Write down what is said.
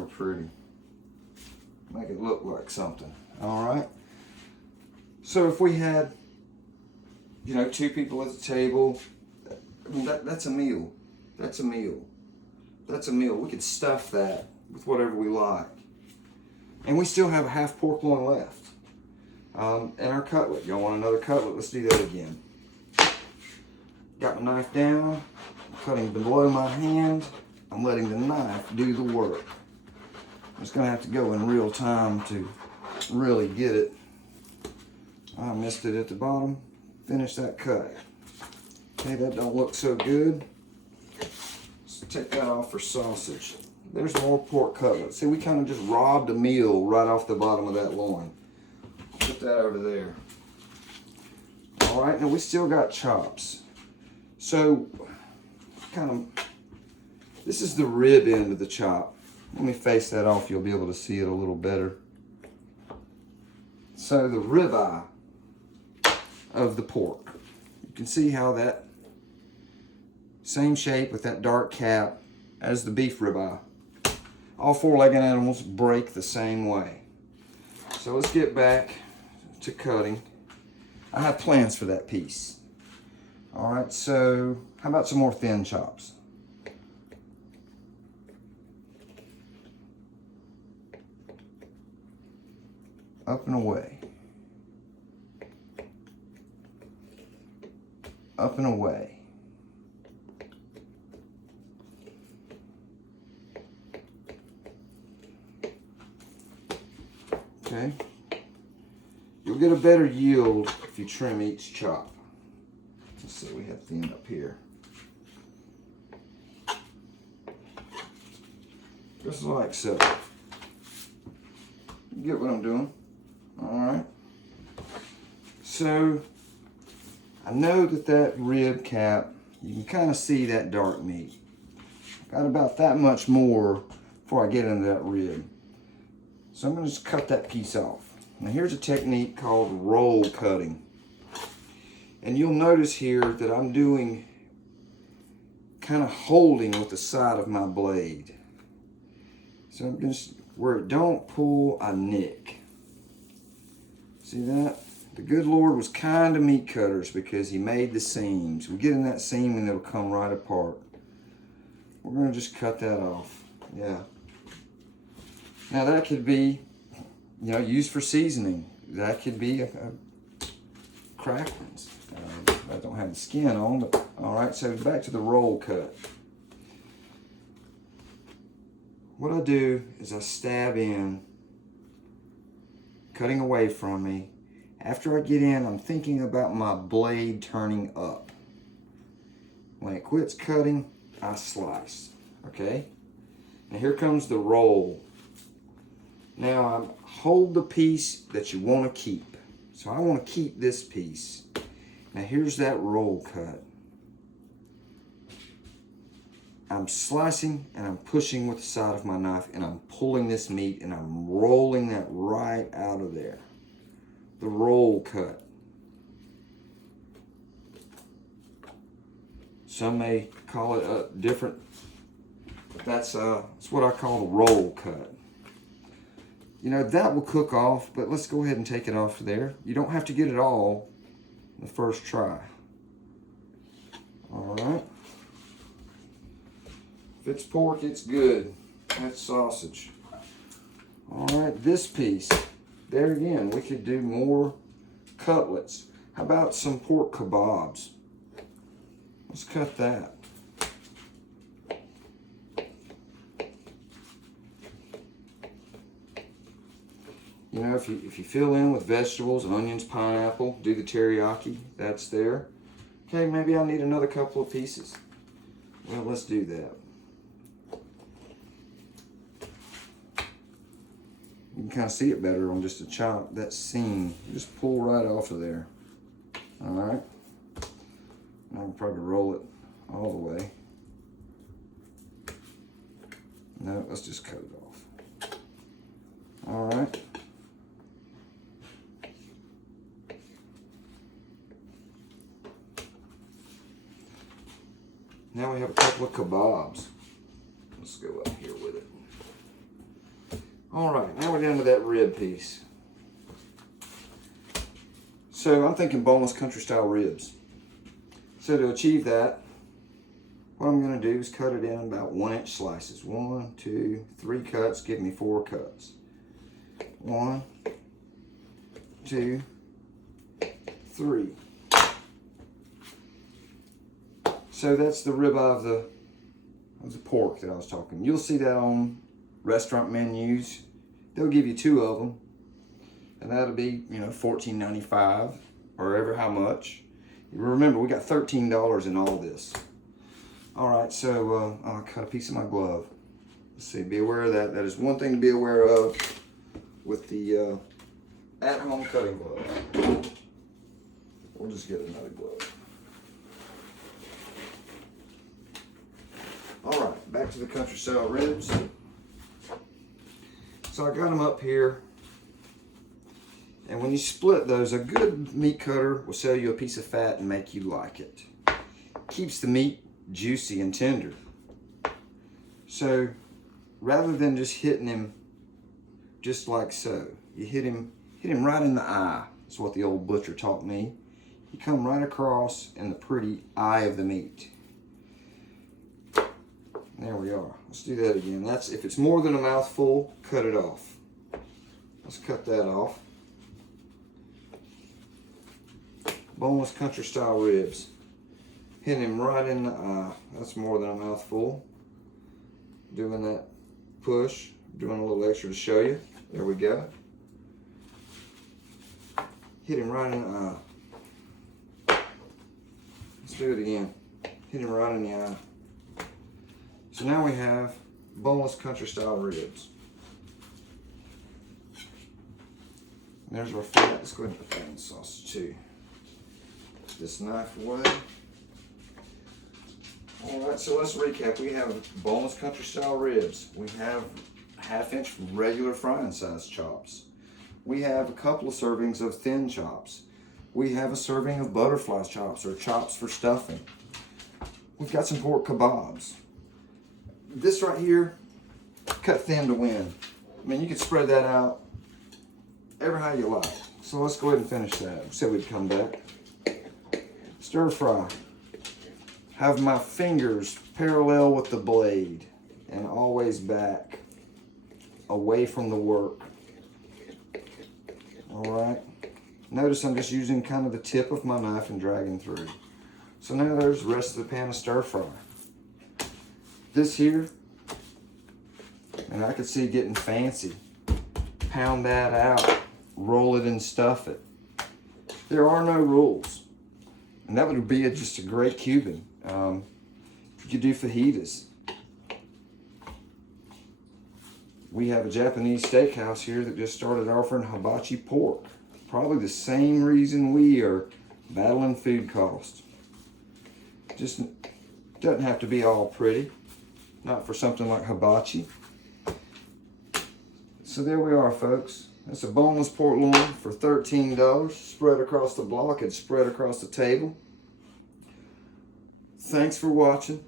real pretty. Make it look like something. All right. So if we had, you know, 2 people at the table, that's a meal. That's a meal. That's a meal. We could stuff that with whatever we like. And we still have a half pork loin left. And our cutlet. Y'all want another cutlet? Let's do that again. Got my knife down. I'm cutting below my hand. I'm letting the knife do the work. I'm just going to have to go in real time to really get it. I missed it at the bottom. Finish that cut. Okay, that don't look so good. Let's take that off for sausage. There's more pork cutlets. See, we kind of just robbed a meal right off the bottom of that loin. Put that over there. All right, now we still got chops. So, this is the rib end of the chop. Let me face that off, you'll be able to see it a little better. So the ribeye of the pork. You can see how that same shape with that dark cap as the beef ribeye. All 4-legged animals break the same way. So let's get back to cutting. I have plans for that piece. All right, so how about some more thin chops? Up and away. Up and away. Okay. You'll get a better yield if you trim each chop. Let's see, we have thin up here. Just like so. You get what I'm doing? Alright. So, I know that rib cap, you can kind of see that dark meat. Got about that much more before I get into that rib. So I'm going to just cut that piece off. Now here's a technique called roll cutting. And you'll notice here that I'm doing kind of holding with the side of my blade. So I'm just, where it don't pull, I nick. See that? The good Lord was kind to meat cutters because he made the seams. We get in that seam and it'll come right apart. We're going to just cut that off. Yeah. Now that could be, you know, used for seasoning. That could be a cracklings. I don't have the skin on, but all right. So back to the roll cut. What I do is I stab in, cutting away from me. After I get in, I'm thinking about my blade turning up. When it quits cutting, I slice. Okay? Now here comes the roll. Now I hold the piece that you want to keep. So I want to keep this piece. Now here's that roll cut. I'm slicing and I'm pushing with the side of my knife and I'm pulling this meat and I'm rolling that right out of there. The roll cut. Some may call it a different, that's what I call the roll cut. You know, that will cook off, but let's go ahead and take it off there. You don't have to get it all the first try. All right. If it's pork, it's good. That's sausage. All right, this piece. There again, we could do more cutlets. How about some pork kebabs? Let's cut that. You know, if you fill in with vegetables, onions, pineapple, do the teriyaki, that's there. Okay, maybe I'll need another couple of pieces. Well, let's do that. You can kind of see it better on just a chop. That seam, you just pull right off of there. All right. I can probably roll it all the way. No, let's just cut it off. All right. Now we have a couple of kebabs. Let's go up here with it. All right, now we're down to that rib piece. So I'm thinking boneless country style ribs. So to achieve that, what I'm going to do is cut it in about 1-inch slices. 1, 2, 3 cuts, give me 4 cuts. 1, 2, 3. So that's the ribeye of the pork that I was talking. You'll see that on restaurant menus. They'll give you 2 of them, and that'll be, you know, $14.95 or ever how much. Remember, we got $13 in all this. All right, so I'll cut a piece of my glove. Let's see, be aware of that. That is one thing to be aware of with the at-home cutting glove. We'll just get another glove. All right, back to the country style ribs. So I got them up here. And when you split those, a good meat cutter will sell you a piece of fat and make you like it. Keeps the meat juicy and tender. So rather than just hitting him just like so, you hit him right in the eye. That's what the old butcher taught me. You come right across in the pretty eye of the meat. There we are. Let's do that again. That's if it's more than a mouthful, cut it off. Let's cut that off. Boneless country style ribs. Hitting him right in the eye. That's more than a mouthful. Doing that push. Doing a little extra to show you. There we go. Hit him right in the eye. Let's do it again. Hit him right in the eye. So now we have boneless country style ribs. And there's our fat. Let's go ahead and put that in the sausage too. Put this knife away. Alright, so let's recap. We have boneless country style ribs. We have 1/2-inch regular frying size chops. We have a couple of servings of thin chops. We have a serving of butterfly chops or chops for stuffing. We've got some pork kebabs. This right here, cut thin to win. I mean, you can spread that out ever how you like. So let's go ahead and finish that. We said we'd come back. Stir fry. Have my fingers parallel with the blade and always back, away from the work. All right. Notice I'm just using kind of the tip of my knife and dragging through. So now there's the rest of the pan of stir fry. This here, and I could see getting fancy. Pound that out, roll it and stuff it. There are no rules. And that would be just a great Cuban. You could do fajitas. We have a Japanese steakhouse here that just started offering hibachi pork. Probably the same reason we are battling food costs. Just doesn't have to be all pretty. Not for something like hibachi. So there we are, folks. That's a boneless pork loin for $13. Spread across the block and spread across the table. Thanks for watching.